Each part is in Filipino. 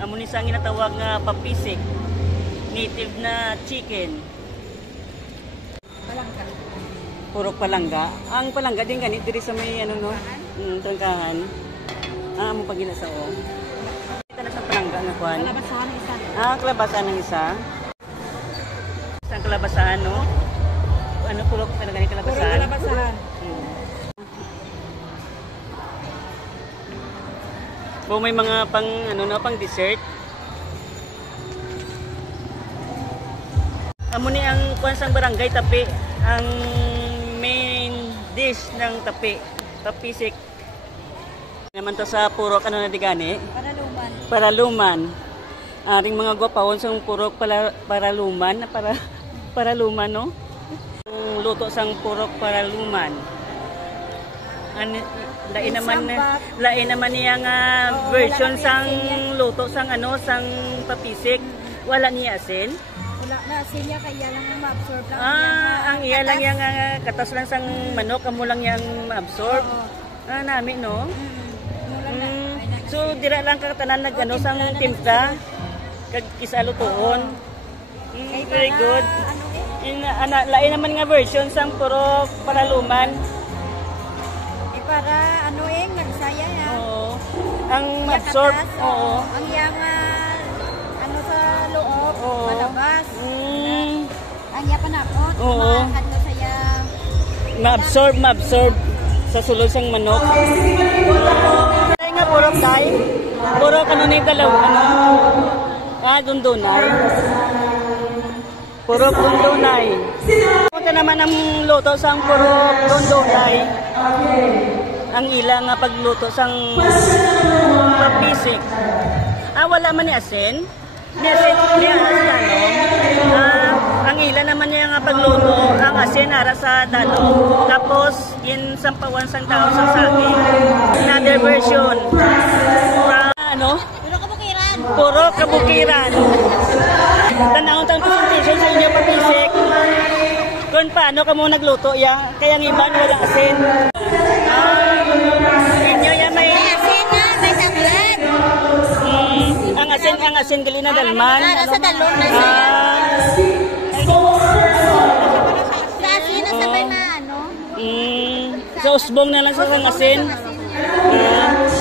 Amo ni sang ginatawag nga papisik. Native na chicken. Palangga. Purok palangga. Ang palangga din ganit diri sa may ano no, tangkahan. Amo pagila sa o. Kita na sa palangga nga kwan. Kalabasan isa. Kalabasan ng isa. Isang kalabasan no. Ano purok talaga ni kalabasan? Purok kalabasan. May mga pang ano na pang dessert. Amo ni ang kuan sang barangay Tapi, ang main dish ng Tapi, papisik. Naman to sa purok ano na digani? Paraluman. Paraluman. Aring mga gwapawon sang purok paraluman, paraluman no. Ang luto sang purok paraluman. Lain naman niya nga version sang luto sang ano sang papisik. Wala niya asin. Wala na asin niya kaya lang ma-absorb lang. Ang iya lang yang katas lang sang manok amo lang yang ma-absorb. Nami no. So dira lang ka tanan nag ano sang timpla kag isalutoon. Very good. Lain naman nga version sang purok paraluman. Para ano nagsaya ya. Oo. Ang absorb. Oo. Ang yang ano sa loob, malabas. Ang iya panakot, ano saya. Ma-absorb sa sulod sang manok. Ay nga purok day. Purok ano ni dalaw ano? Dundunay. Purok dundunay. Ito naman ang luto sang purok dundunay. Ang ilang nga pagluto sang papisik. Wala man ni asin. Ni asin ang ilang naman niya nga pagluto, ang asin ara sa dalong. Tapos in sampawan sang tao sa saging. Another version. Ano? Puro kabukiran. Tanawon tang presentation sa inyo papisik. Kung paano ka mo nagluto ya, kaya ng iban wala asin. Inyo ya may asin na, may saklat. Ang asin gali na dalman. Para sa dalong na siya. Sa asin na sabay na ano. Sa usbong na lang sa asin.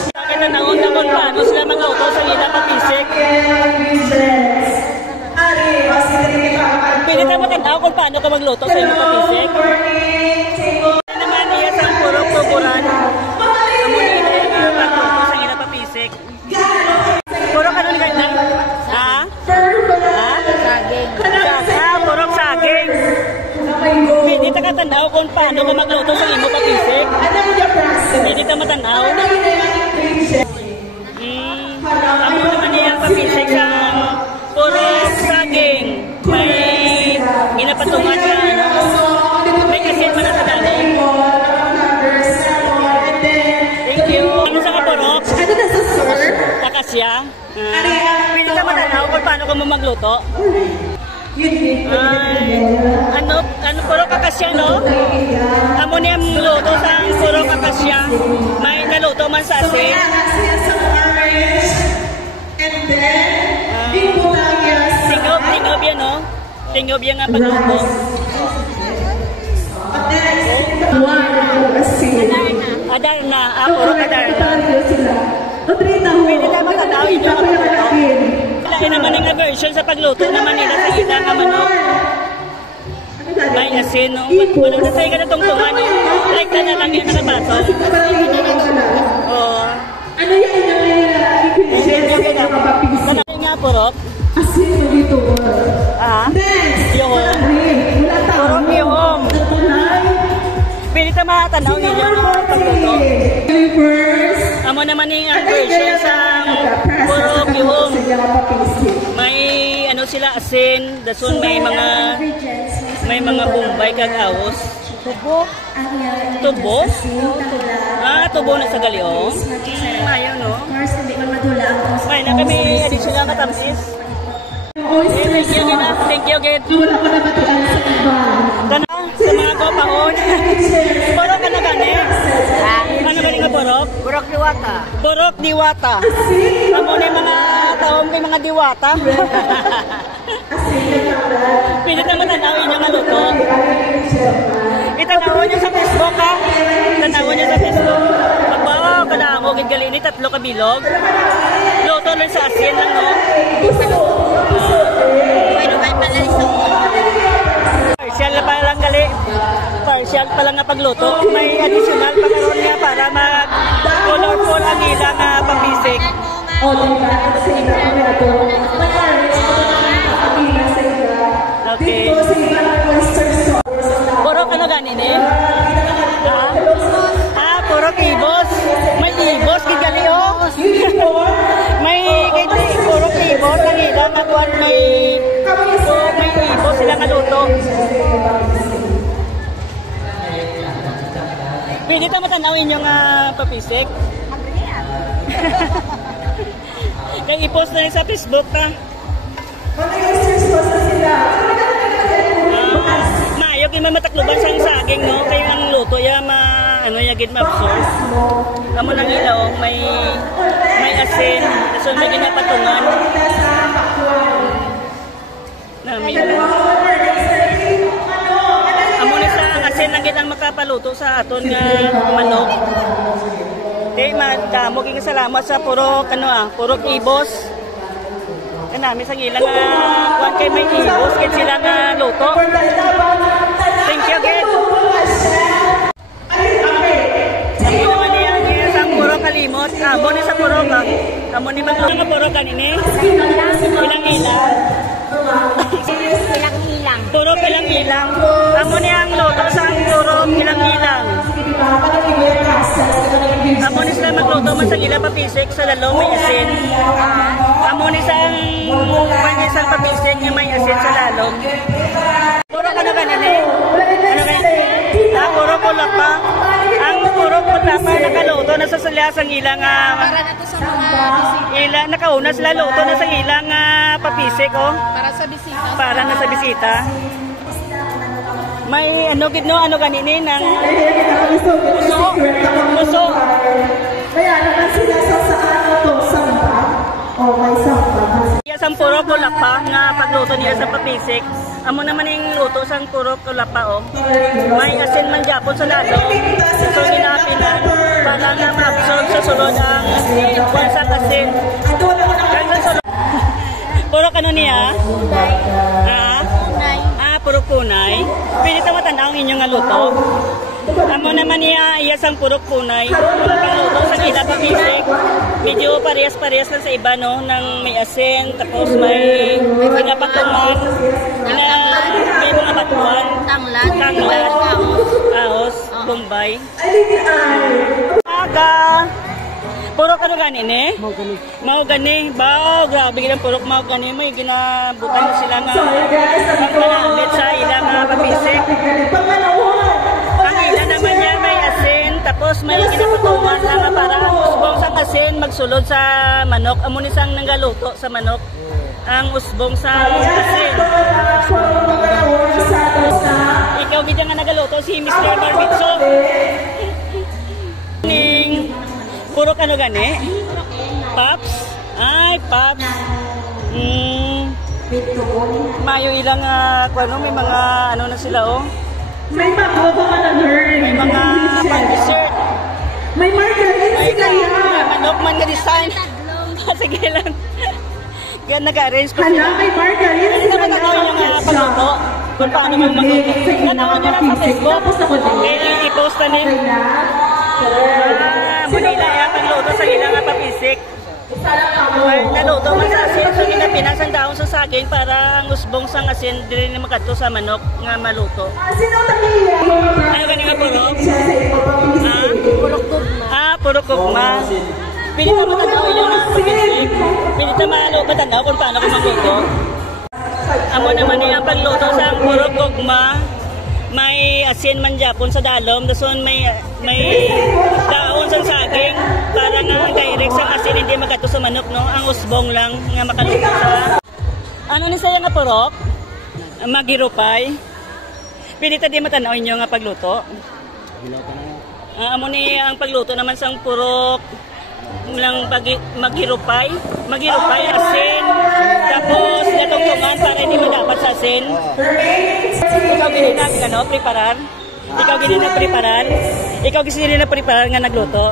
Kaya naon na kung paano sila magluto sa ila papisik. Pili ka matanaw kung paano ka magluto sa ila papisik. Naman iya sa purok tuburan. Amo ni magluto sa ila papisik. Purok ano ni kanya? Saging. Purok saging. Pili ka katanaw kung paano ka magluto sa ila papisik. Pili ka matanaw. Amo naman niya papisik sa purok saging. May ginapatungan na may kasin man sa dali. Thank you. Ano sa kapurok? Ano na sa sir? Takasya. Pwede ka matanaw kung paano ka mo magluto? Ano purok kakasya no? Amo niya luto sa purok kakasya. May naluto man sa asin. Tingob yan no? Tingob yan nga pagluto. Adarna. Purok adarna. Pwede na matanaw inyo ang pagluto. Lain naman ang version sa pagluto naman nila sa ila nga manok. May asin no? Walang nasay ka na tungtungan no? Like ka na lang yan nakabato. Oo. Ano yan Manay nga purok? asin mo dito. Yung purok yung pili ka matanaw ninyo no? Pagluto. Amo naman yung version sa purok yung may ano sila asin, dason may mga bumbay kag awos. Tubo? Tubo na sa galiong. Ayaw no? May na kami additional katamis. Thank you again. Sa mga kopahon. Puro ka na gani? Ano gani nga purok? Purok Diwata. Purok Diwata. Amo ni mga taom kay mga diwata. Pili naman tanawin yung luto. Itanawin niyo sa Facebook ha. Itanawin niyo sa Facebook. Aba, kadamo gid gali ni 3 kabilog. Luto lang sa asin lang no. Bueno, may palalis ako. Partial pa lang gali. Partial pa lang nga pagluto. May additional pa karon nga para mag colorful ang ilang pambisik. Okay. Puro ano gani ni? Puro ibos. May ibos gid gali oh. May gid puro ibos ang ilang kuan may ibos sila nga luto. Pwede ta matanawin yung papisik. Kaya i-post na rin sa Facebook ta. Maayo kaya matakluban sa saging no. Kaya ang luto ya ano yagid ma-absorb. Kamo nang ilaw may asin, so may ginapatungan. Nami. Amo ni sa asin lang gid ang makapaluto sa aton nga manok. Okay, madamo kay salamat sa puro puro ibos. Kanami sa ilang kuan kay may ibos kay sila nga luto. Thank you again. Amo naman yang isang puro kalimot. Amo ni sa puro ka. Amo ni magluto nga puro kanini. Ilang ilang. Ilang-ilang. Puro ilang-ilang. Amo ni ang luto sa puro ilang-ilang. Amo ni sila magluto man sa ilang papisik sa lalong may asin. Amo ni isang papisik nga may asin sa lalong. Puro ano kanini? Ano kanini? Puro kulapa. Ang puro kulapa nakaluto na sa sila sa ilang Para na to sa mga bisita. Nakauna sila luto na sa ilang papisik oh. Para sa bisita. Para na sa bisita. May gid no kanini nang puso. Kaya naman sila sa to samba. O may samba. Sang puro kulapa nga pagluto nila sa papisik. Amo naman yung luto sang puro kulapa oh. May asin man japon sa lalo. So ginapinan para nga ma-absorb sa sulod ang wansang asin. Puro kano niya? Puro punay. Pili ta matanaw ang inyong luto. Amo naman iya sang puro punay. Pagluto sa ila papisik. Medyo parehas-parehas lang sa iba no nang may asin tapos may pinapatungan. May mga batuan. Tanglat. Ahos. Bombay. Aga. Puro kano gani ni? Mau gani. Bao, grabe gid ang purok mau gani. May ginabutan na sila nga pangkalit sa ilang papisik. Ang ila naman niya may asin, tapos may ginapatungan lang para ang usbong sa asin magsulod sa manok. Amo ni sang nanggaluto sa manok. Ang usbong sa asin. Ikaw gid nga nagaluto si Mr. Barbitso. Puro kano gani? Pops? Ay, Pops. Mayo ilang may mga na sila oh. May mabobo ka na girl. May mga pang-dessert. May margarine sila yan. May manok man nga design. Sige lang. Kaya nag-arrange ko sila. May margarine Hindi sila naman tanaw yung pagluto. Kung paano man magluto. Tanaw nyo lang sa Facebook. Kaya i-post na niya. Manila yung pagluto sa ilang papisik. Naluto man sa asin. So pinasang daon sa saging para ang usbong sang asin dili na makadto sa manok nga maluto. Ano gani nga purok? Purok kugma. Pili ta matanaw yung papisik. Pili ta matanaw kung paano ko magluto. Amo naman yung pagluto sa purok kugma. May asin man japon sa dalom, dason may daon sa saging para nga direct sa asin hindi magato sa manok no, ang usbong lang nga makaluto sa. Ano ni saya nga purok? Magirupay. Pili ta di matanaw inyo nga pagluto. Amo ni ang pagluto naman sang purok lang maghirupay asin, tapos natungtungan para hindi madapat sa asin. Ikaw ginina preparar? Ikaw ginina preparar nga nagluto?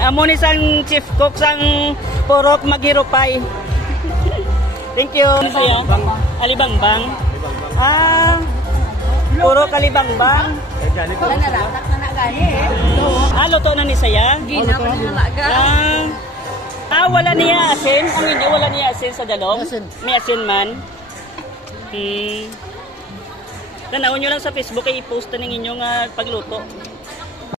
Amo ni sang chief cook sang purok maghirupay. Thank you. Ano sa'yo? Alibangbang? Purok alibangbang. Wala na latak na nagani eh. Luto na ni saya? Gina pa na nalaga. Wala niya asin? Ang inyo wala niya asin sa dalong? May asin man? Tanawin nyo lang sa Facebook ay i-post na ng inyong pagluto.